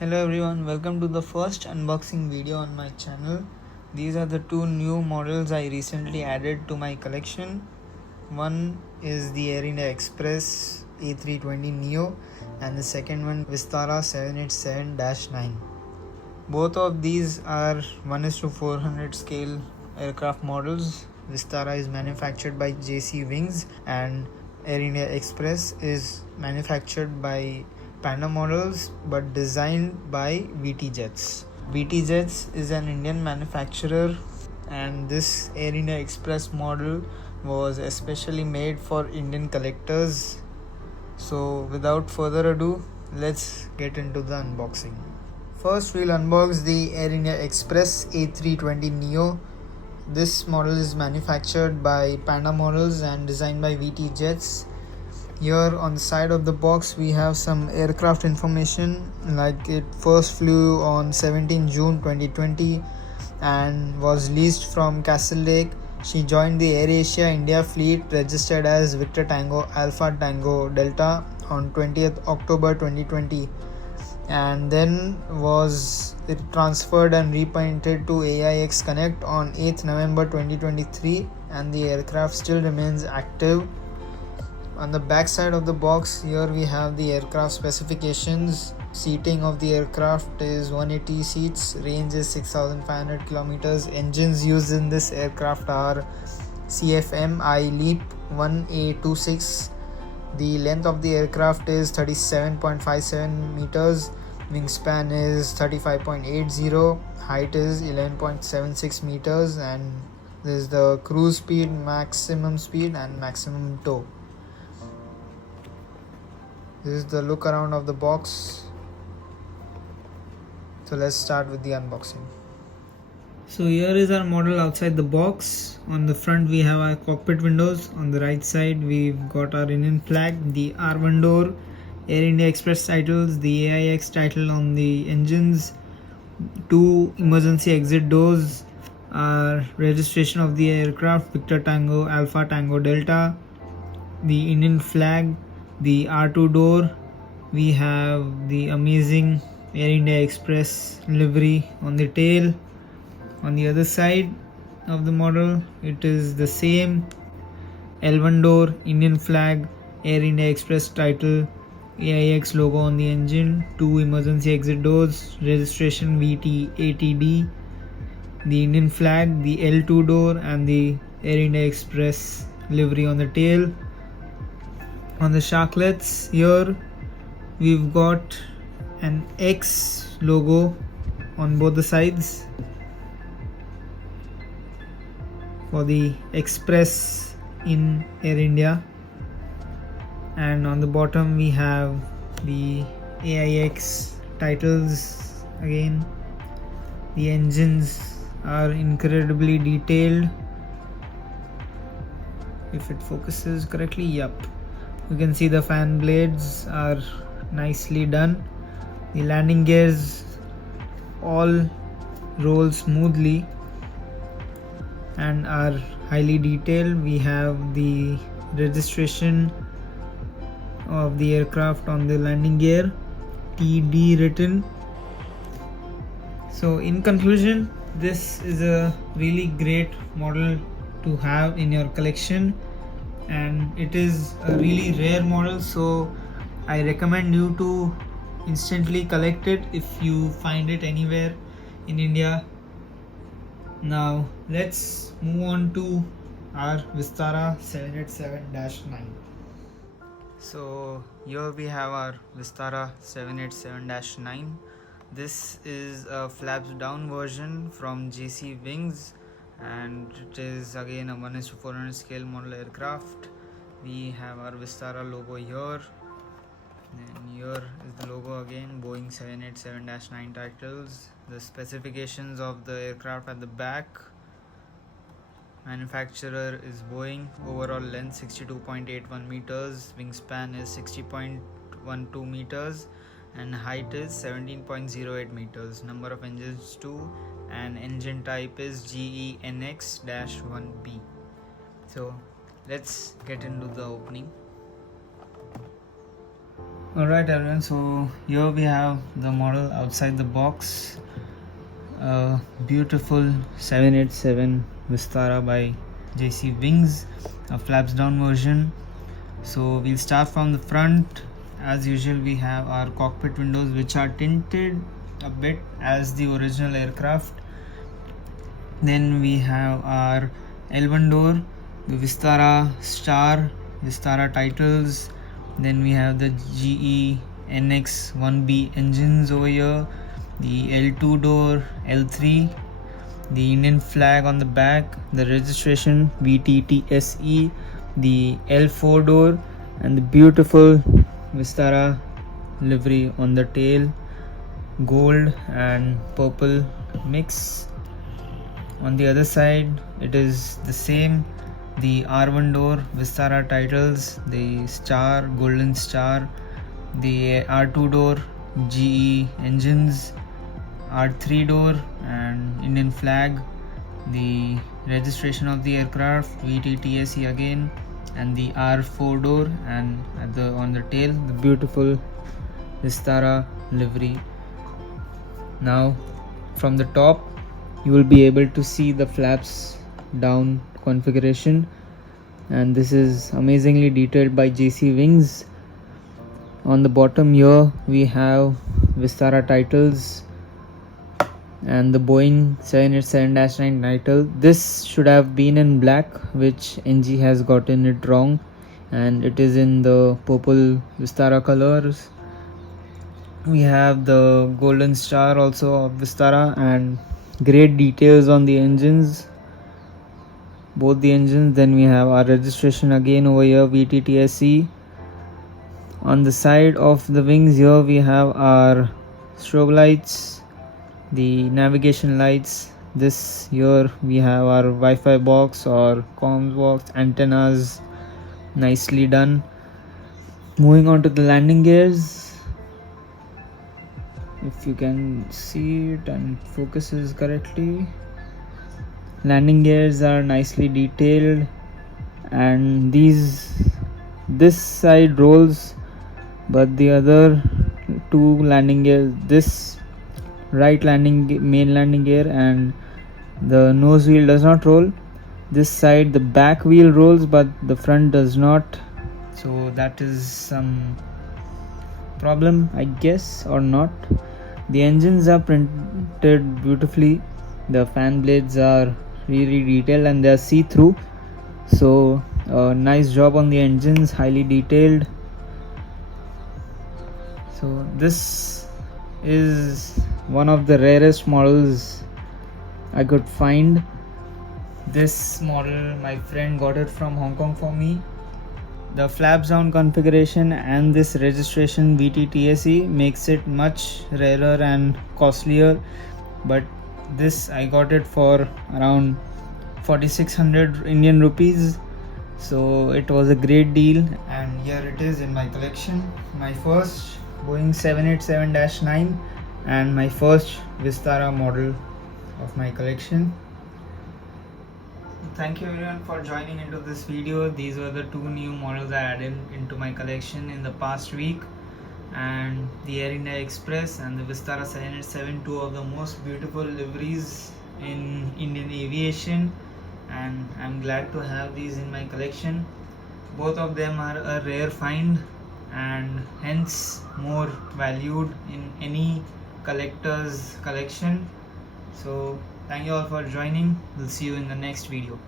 Hello everyone, welcome to the first unboxing video on my channel. These are the two new models I recently added to my collection. One is the India Express A320neo and the second one Vistara 787-9. Both of these are 1:400 scale aircraft models. Vistara is manufactured by JC Wings and Air India Express is manufactured by Panda Models but designed by VT Jets. VT Jets is an Indian manufacturer and this Air India Express model was especially made for Indian collectors. So without further ado, let's get into the unboxing. First, we'll unbox the Air India Express A320neo. This model is manufactured by Panda Models and designed by VT Jets. Here on the side of the box, we have some aircraft information, like it first flew on 17 June 2020 and was leased from Castle Lake. She joined the AirAsia India fleet registered as Victor Tango Alpha Tango Delta on 20th October 2020. And then was it transferred and repainted to AIX Connect on 8th November 2023, and the aircraft still remains active. On the back side of the box, here we have the aircraft specifications. Seating of the aircraft is 180 seats, range is 6,500 kilometers. Engines used in this aircraft are CFM LEAP 1A26. The length of the aircraft is 37.57 meters. Wingspan is 35.80, height is 11.76 meters, and this is the cruise speed, maximum speed and maximum tow. This is the look around of the box. So let's start with the unboxing. So here is our model outside the box. On the front we have our cockpit windows. On the right side we've got our Indian flag, the R1 door, Air India Express titles, the AIX title on the engines, two emergency exit doors, our registration of the aircraft Victor Tango Alpha Tango Delta, the Indian flag, the R2 door. We have the amazing Air India Express livery on the tail. On the other side of the model, it is the same L1 door, Indian flag, Air India Express title, AIX logo on the engine, two emergency exit doors, registration VT-ATD, the Indian flag, the L2 door and the Air India Express livery on the tail. On the sharklets, here we've got an X logo on both the sides for the Express in Air India, and on the bottom we have the AIX titles again. The engines are incredibly detailed. If it focuses correctly, yep. You can see the fan blades are nicely done. The landing gears all roll smoothly and are highly detailed. We have the registration of the aircraft on the landing gear, TD written. So in conclusion, this is a really great model to have in your collection, and it is a really rare model, so I recommend you to instantly collect it if you find it anywhere in India. Now let's move on to our Vistara 787-9. So here we have our Vistara 787-9. This is a flaps down version from JC Wings, and it is again a 1:400 scale model aircraft. We have our Vistara logo here, and here is the logo again, Boeing 787-9 titles. The specifications of the aircraft at the back. Manufacturer is Boeing. Overall length 62.81 meters, wingspan is 60.12 meters, and height is 17.08 meters. Number of engines 2, and engine type is GENX-1B. So let's get into the opening. Alright everyone, so here we have the model outside the box. A beautiful 787 Vistara by JC Wings, a flaps down version. So we'll start from the front. As usual, we have our cockpit windows, which are tinted a bit as the original aircraft. Then we have our L1 door, the Vistara star, Vistara titles. Then we have the GE NX1B engines over here, the L2 door, L3, the Indian flag on the back, the registration VT-TSE, the L4 door, and the beautiful Vistara livery on the tail, gold and purple mix. On the other side, it is the same, the R1 door, Vistara titles, the star, golden star, the R2 door, GE engines, R3 door and Indian flag, the registration of the aircraft, VT-TSE again, and the R4 door, and on the tail, the beautiful Vistara livery. Now from the top, you will be able to see the flaps down configuration, and this is amazingly detailed by JC Wings. On the bottom here we have Vistara titles and the Boeing 787-9 title. This should have been in black, which NG has gotten it wrong, and it is in the purple Vistara colors. We have the golden star also of Vistara and great details on the engines, both the engines. Then we have our registration again over here, VTTSE. On the side of the wings here we have our strobe lights, the navigation lights. This here we have our Wi-Fi box or comms box, antennas, nicely done. Moving on to the landing gears, if you can see it and focuses correctly, landing gears are nicely detailed, and this side rolls, but the other two landing gears, this right main landing gear and the nose wheel does not roll. This side the back wheel rolls but the front does not, so that is some problem, I guess, or not. The engines are printed beautifully. The fan blades are really detailed and they are see-through, so nice job on the engines, highly detailed. So this is one of the rarest models I could find. This model, my friend got it from Hong Kong for me. The flaps down configuration and this registration VT-TSE makes it much rarer and costlier, but this I got it for around 4600 Indian rupees, so it was a great deal, and here it is in my collection. My first Boeing 787-9 and my first Vistara model of my collection. Thank you everyone for joining into this video. These were the two new models I added into my collection in the past week, and the India Express and the Vistara 787, two of the most beautiful liveries in Indian aviation, and I'm glad to have these in my collection. Both of them are a rare find and hence more valued in any collector's collection. So thank you all for joining. We'll see you in the next video.